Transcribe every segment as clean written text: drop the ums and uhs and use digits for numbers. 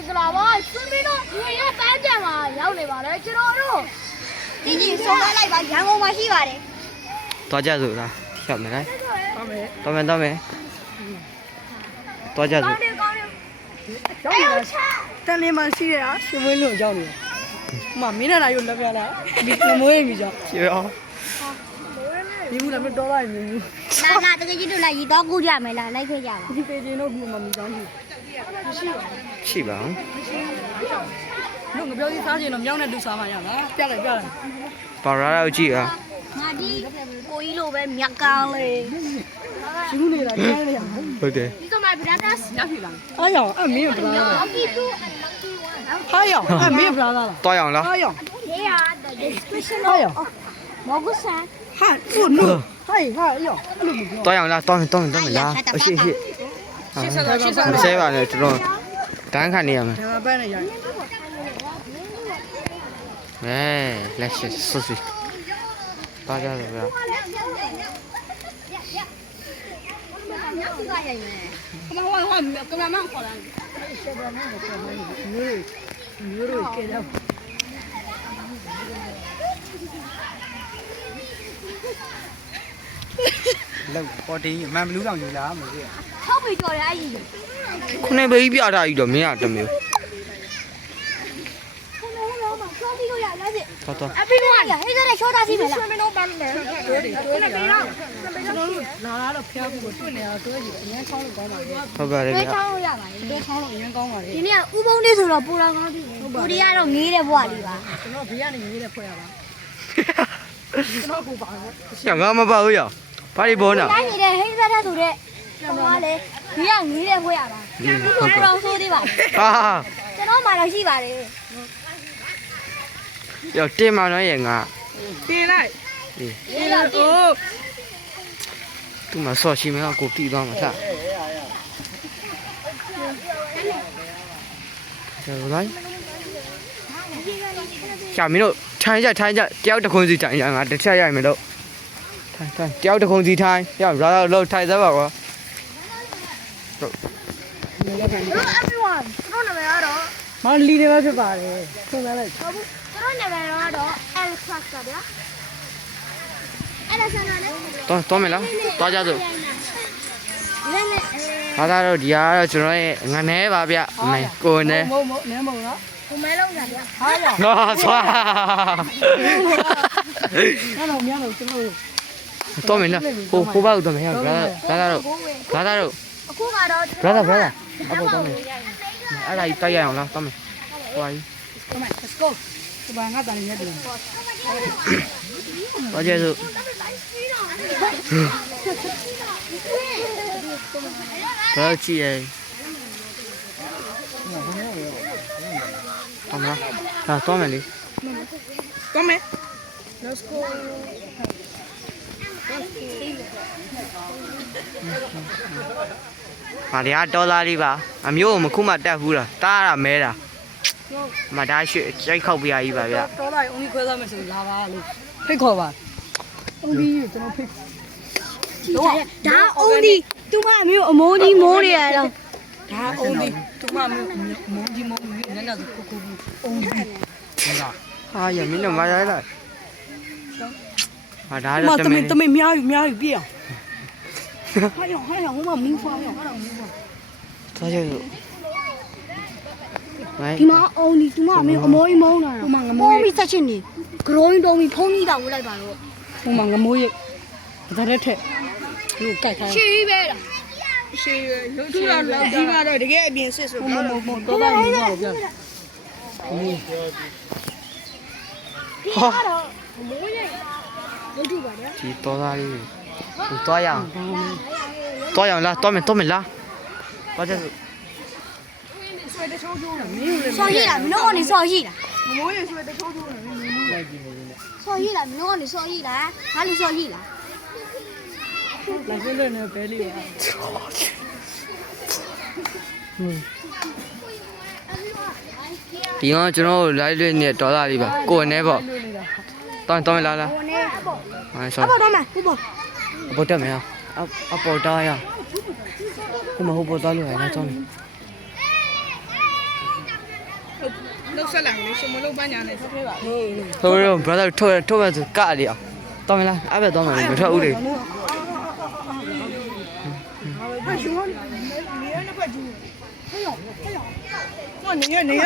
င်္ဂလာပါဆွေမင်းတို့ဝင်ရပန်းကြံမှာရောက်နေပါလေကျွန်တော်တို့ဒီဆုံးလိုက်ပါရန်ကုန်မှာရှိပါတယ်သွားကြစို့လားဖြောက်နေလိုက်တော်မယ်သွားကြစို့တန်လင်းမှာရှိရတာရှင်မွေးလို့ကြောက်နေတယ်။မင်းနဲ့နိုင်ရုပ်လက်ပြလာဒီမွေးမိကြောက် ချေအောင် ဒီဘူးလည်းမတော်လိုက်ဘူး လာတကယ်ကြီးတို့လာရီတော့ကူကြမယ်လားလိုက်ခဲ့ကြပါ ဒီပေချင်းတို့ဘူးမမီကြောင်းရှိ ရှိပါအောင် လို့ငပြောကြီးစားချင်တော့မြောင်းနဲ့လူစားမှရမှာပြလိုက် ပါရာရောက်ကြည့်อ่ะ ငါဒီကိုကြီးလိုပဲမြက်ကောင်းလေ ရှင်းနေတာကြားရရမှာ ဟုတ်တယ် ဒီကမှဗရာဒါစ်ရောက်ပြီလား အားရောအမင်းဗလာလား ဒီတူ အားရောအမင်းဗလာလား သွားရအောင်လား အားရော ဟေးရ the special အားရော မောဂုဆန် ဟာသူ့နုဟိုင်ဟာရောအဲ့လိုမျိုး သွားရအောင်လားသွားမယ်လားအရှိမဆဲပါနဲ့ကျွန်တော်တန်းခံနေရမယ် ဒါပန်းနဲ့ရိုက် လက်ရှိဆွဆွသွားကြစို့ဗျာ ကမမခေါ်လာ မျိုးတို့ကဲတော့ လောက်ပေါ်တင်အမှန်ဘလူးတောင်ယူလာမလို့ ထောက်ပြီးကြော်တယ်အဲ့ဒီ ခုနေဘေးပြထားကြီးတော့မင်းကတမျိုး ဆောပြီးလို့ရလားစစ် သွား အပင်းကဟေးတဲ့ချောတာစီပဲလားဆွေမင်းတို့ပန်းမယ် တွဲတယ်ကျွန်တော်တို့လာလာတော့ဖျားဖို့တွေ့နေတော့တွဲကြည့်အရင်ချောင်းလို့ကောင်းပါလေ ဟုတ်ပါတယ် တွေး ဗျာ ချောင်းလို့ရပါလေ တွဲချောင်းလို့အရင်ကောင်းပါလေ ဒီနေ့ဥပုံလေးဆိုတော့ပူလာကောင်းပြီပူရီကတော့ငေးတဲ့ဘွားလေးပါ ကျွန်တော်ဘေးကနေရေးတဲ့ဖွဲ့ရပါကျွန်တော်ကိုပါတော့ ငါမပါဘူးရဘာဒီဘောနာ တိုင်းနေတဲ့ဟိန်းသက်တဲ့ဆိုတဲ့ကျွန်တော်ကလေဒီကငေးတဲ့ဘွားရပါဒီကတော့ဆိုးသေးပါလေ ဟာ ကျွန်တော်မှတော့ရှိပါတယ် ရောတင်မတော့ရဲ့ငါ တင်လိုက် အေး ဒီတော့ဒီ သူ့မှာဆော့ရှိမယ်ကိုတီးသွားမှာဆက်ကျော်လိုက်ရှာမင်းတို့ထိုင်ကြတယောက်တစ်ခုစီထိုင်ကြငါတစ်ချက်ရိုက်မယ်တော့ထိုင်တယောက်တစ်ခုစီထိုင်ရောက်ရာတော့ထိုင်သပါကွာ everyone ကျွန်တော်နာမည်ကတော့ မလီနေမှာဖြစ်ပါတယ်ဆွမ်းလိုက် ဟုတ်ဘူးကျွန်တော်နာမည်ကတော့ L class ပါဗျာအဲ့ဒါဆန္ဒနဲ့ တော့မယ်လားသွားကြစို့ လည်းနဲ့ ဘာသာတော့ဒီကတော့ကျွန်တော်ရဲ့ငနဲပါဗျမေကိုနဲ မနဲမဟုတ်လား ဘုမဲလုံးတာဗျာ ဟာရော နော်ဆွာ အဲ့တော့မြန်လို့ကျွန်တော် တော့မယ်လားဟိုဘက်တော့မယ်ရောက်ဘာသာတော့ အခုကတော့ brother အပေါ်တော့မယ်အဲ့ဒါကြီးတိုက်ရအောင်လားတော့မယ်ဟိုကြီး Come on, let's go. ဒီဘာငါတန်နေတယ် သွားကြစို့တော့ကြည့်ရအောင်လားဟာတော့မယ်လေ Come on. Let's go. ဟာဒီကဒေါ်လာလေးပါအမျိုးကိုမခုမှတက်ဘူးလားတားရမဲတာမဒါရွှေကြိုက်ခောက်ပြရကြီးပါဗျ တော်လိုက် only ခွဲစားမယ်ဆိုလာပါလို့ဖိတ်ခေါ်ပါ only ကျွန်တော်ဖိတ် ဒါအုံးဒီသူမအမျိုးအမိုးကြီးမိုးနေရတော့ ဒါ only သူမမျိုးမုံကြီးမုံကြီးနန်းနန်းဆိုကို only ဟာရမင်းတို့မရိုက်လိုက်ဟာဒါ မ တော့ တ တမ မ င် င်တမင်များယူပြအောင်ဟာရောဟိုမှာမင်းဖွာရောဟာတော့မင်းဖွာ သွားကြစို့မိုင်း ဒီမှာအုံးဒီသူမအမျိုးအမိုးကြီးမိုးနေတာ ဟိုမှာငမိုး မိုးပြီးဆက်ချင်နေဂရိုင်းတုံးပြီးဖုံးကြီးတောင်ဝလိုက်ပါတော့ ဟိုမှာငမိုးရဲ့ဒါရက်ထက်လို့ကြိုက်ခိုင်း ရှေးပဲလား ရှေးရုပ်ထူတော့ဒီမှာတော့တကယ်အပြင်စစ်ဆိုမတော်လိုက်နေပါဗျာ ဒီကတော့အမိုးရဲ့ရုပ်ထုပါဗျာ ဒီတော်သားလေးဟိုသွားရအောင်လားတော့မယ်လားသွားကြစို့ ဆော်ရှိလားမင်းတို့ကနေဆော်ရှိလား ငမိုးရဲ့ဆိုတဲ့ချိုးချိုးနဲ့မင်းလိုက်ကြည့်နေတယ် ဆော်ရှိလားမင်းတို့ကနေဆော်ရှိလားငါလူဆော်ရှိလား လာစလို့နေပဲလေးပါ ဒီကကျွန်တော်လိုက်လွှင့်နေဒေါ်လာလေးပါကိုယ်နဲ့ပေါ့တော့မယ်လား ဟိုနေအပေါ် ဟာဆော အပေါ်တော့မယ်ဟိုပေါ် အပေါ်တက်မယ်အပေါ်တားရဟိုမဟုတ်ပေါ်သားလို့ရလားကြောင်း လှုပ်ဆက်လာလေရှင်မလှုပ်ပန်းညာနဲ့ထွက်ခဲ့ပါဟေး ဟိုရော brother ထုတ်မဲ့ဆိုကလေအောင်တော်မလားအဲ့ဘက်တော်မယ်မထွက်ဦးလေ ဘယ်ရှင်နေရနှစ်ဖက်ကျူဟေးရောဟေးရောနေရ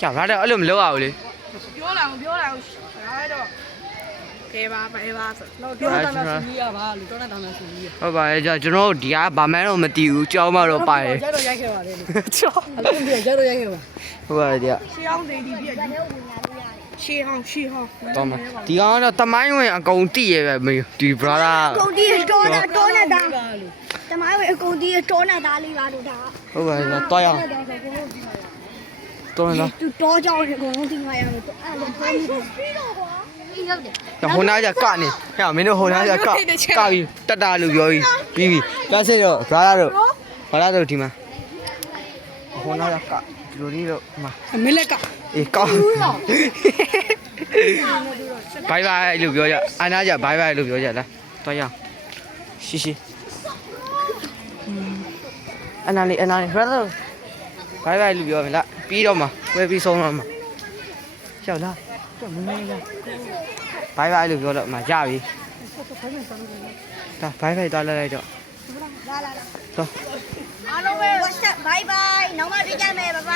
ကြာ brother အဲ့လိုမလုပ်ရဘူးလေ ပြောလာအောင်ဒါတော့ကဲပါဆိုတော့တော့တာနာစီရပါလို့တော့တာနာစီရ ဟုတ်ပါရဲ့ကျွန်တော်တို့ဒီကဘာမှတော့မတည်ဘူးကြောင်းမတော့ပါရဲ့ ကျတော့ရိုက်ခဲ့ပါလေလို့ ချော အလုံးပြကျတော့ရိုက်ခဲ့ပါ ဟုတ်ပါရဲ့ဒီက ရှေးအောင်နေဒီပြရှေးဟောင်း တော်မဒီကောင်ကတော့တမိုင်းဝင်အကုန်တည်ရဲ့ပဲမေဒီ brother ကုန်တီးတောနေတာတမိုင်းဝေအကုန်တီးတောနေတာလေးပါလို့ဒါ ဟုတ်ပါရဲ့တွားရအောင်တော်လား သူတောကြောင်းအကုန်လုံးတီးမှရမယ်အဲ့လိုဖိုးပြီးတော့ကွာပြီးတော့တယ် ဟိုနားကျကနေဟဲ့မင်းတို့ဟိုနားကျကပြီးတက်တာလို့ပြောပြီးပြီကဲစစ်တော့ brother တို့ဒီမှာဟိုနားကျကဒီလိုလေးတော့မှာ မလက်က အေးကောင်းဘိုင်ဘိုင်လို့ပြောကြအနားကျဘိုင်ဘိုင်လို့ပြောကြလားတွားရအောင်ရှိအနားလေး brother ဘိုင်ဘိုင်လို့ပြောမယ်လားပြီးတော့မှာဝယ်ပြီးဆုံးတော့မှာရောက်လားတော့မင်းလေးကဘိုင်ဘိုင်လို့ပြောတော့မှာကြပြီဒါဘိုင်ဘိုင်သွားလိုက်တော့ အားလုံးပဲ WhatsApp bye bye နောက်မှတွေ့ကြမယ်